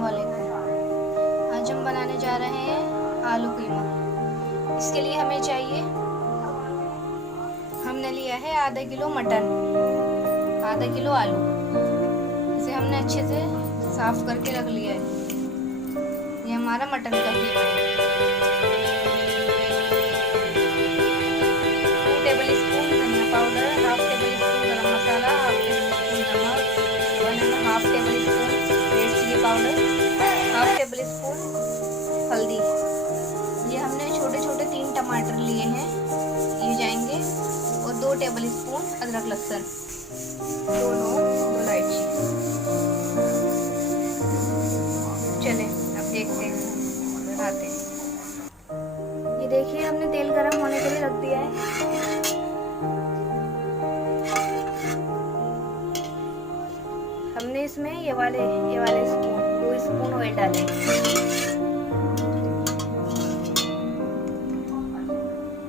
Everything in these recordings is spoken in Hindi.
अस्सलाम वालेकुम। आज हम बनाने जा रहे हैं आलू कीमा। इसके लिए हमें चाहिए, हमने लिया है आधा किलो मटन, आधा किलो आलू। इसे हमने अच्छे से साफ करके रख लिया है। ये हमारा मटन का कीमा है। 2 टेबल स्पून धनिया powder, half tablespoon garam masala, half tablespoon नमक, half tablespoon red chili powder, half tablespoon हल्दी। ये हमने छोटे छोटे 3 टमाटर लिए हैं, ये जाएंगे। और 2 टेबल स्पून अदरक लहसुन, 2 लौंग, 2 इलायची। चले अब देखते हैं, बनाते हैं। ये देखिए हमने तेल गरम होने के लिए रख दिया है। हमने इसमें ये वाले स्पून 2 स्पून ऑयल डाले।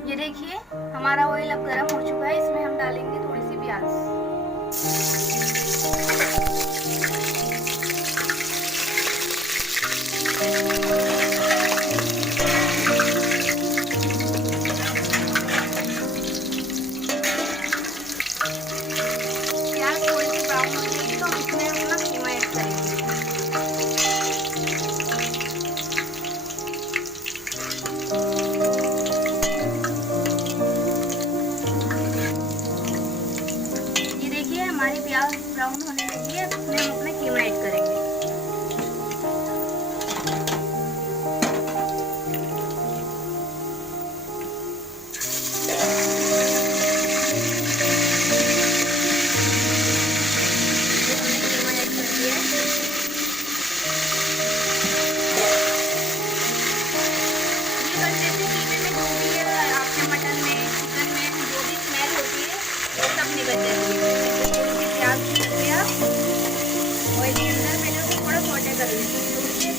ये देखिए हमारा ऑयल अब गर्म हो चुका है। इसमें हम डालेंगे थोड़ी सी प्याज। प्याज थोड़ी सी ब्राउन हो जाएगी तो इसमें अपना कीमा ऐड करेंगे। ये देखिए हमारी प्याज ब्राउन होने लगी है, तो इसमें हम अपना कीमा ऐड करेंगे।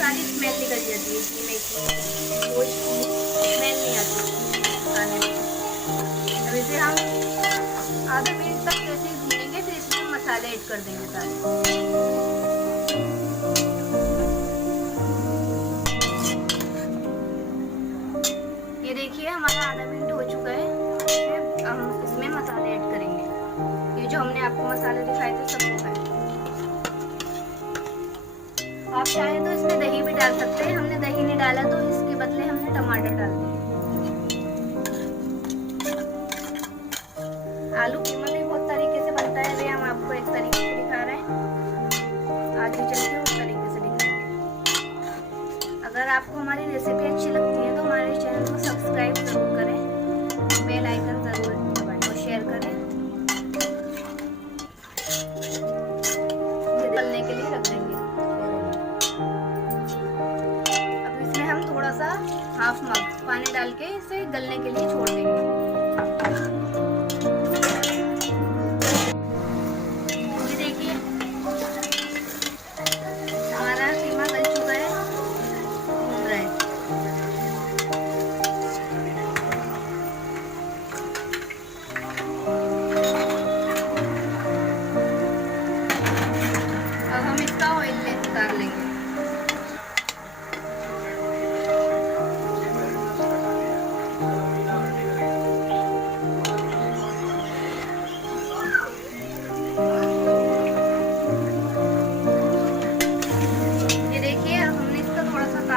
सारी स्मेल निकल जाती है कीमे की, कोई स्मेल नहीं आती खाने में। अब इसे हम आधे मिनट तक ऐसे ही भूनेंगे, फिर इसमें मसाले ऐड कर देंगे सारे। ये देखिए हमारा आधा मिनट हो चुका है। फिर हम इसमें मसाले ऐड करेंगे। ये जो हमने आपको मसाले दिखाए थे सब वो है। आप चाहे तो इसमें दही भी डाल सकते हैं। हमने दही नहीं डाला तो इसके बदले हमने टमाटर डाल दिए। आलू कीमा भी बहुत तरीके से बनता है, वे हम आपको एक तरीके से दिखा रहे हैं। आगे चल के उस तरीके से दिखाएंगे। अगर आपको हमारी रेसिपी अच्छी लगती है तो हमारे चैनल को सब्सक्राइब जरूर करें, बेल आइकन जरूर दबाएं और शेयर करें। तलने के लिए रख देंगे। थोड़ा सा हाफ मग पानी डाल के इसे गलने के लिए छोड़ देंगे। ये देखिए हमारा कीमा गल चुका है, भून रहा है। अब हम इसका ऑयल उतार लेंगे।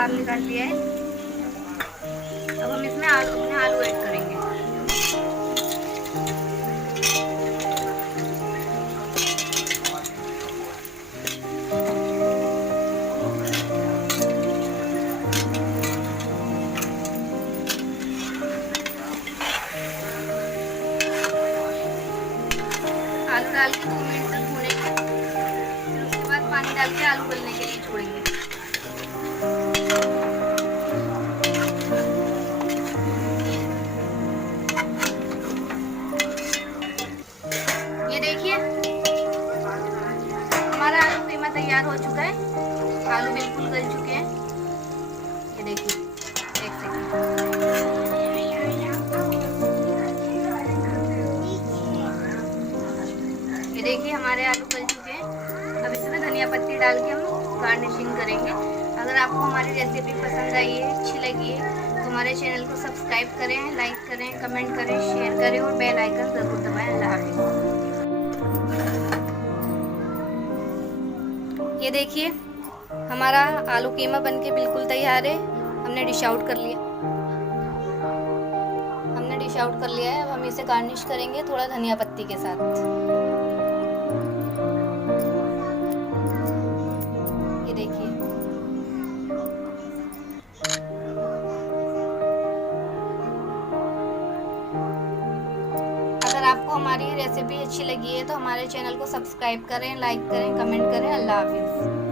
निकाल लिया है। अब हम इसमें अपने आलू ऐड करेंगे। आलू डाल के 2 मिनट तक भूनेंगे। फिर उसके बाद पानी डाल के आलू गलने के लिए छोड़ेंगे। ये देखिए हमारा आलू कीमा तैयार हो चुका है। आलू बिल्कुल गल चुके हैं। ये देखिए, देख सकते ये देखिए हमारे आलू गल चुके हैं। अब इसमें धनिया पत्ती डाल के हम गार्निशिंग करेंगे। अगर आपको हमारी रेसिपी पसंद आई है, अच्छी लगी है, तो हमारे चैनल को सब्सक्राइब करें, लाइक करें, कमेंट करें, शेयर करें और बेल आइकन ज़रूर दबाएं। अल्लाह हाफिज़। ये देखिए हमारा आलू कीमा बनके बिल्कुल तैयार है। हमने डिश आउट कर लिया है। अब हम इसे गार्निश करेंगे थोड़ा धनिया पत्ती के साथ। ये देखिए अगर आपको हमारी रेसिपी अच्छी लगी है तो हमारे चैनल को सब्सक्राइब करें, लाइक करें, कमेंट करें। अल्लाह हाफिज़।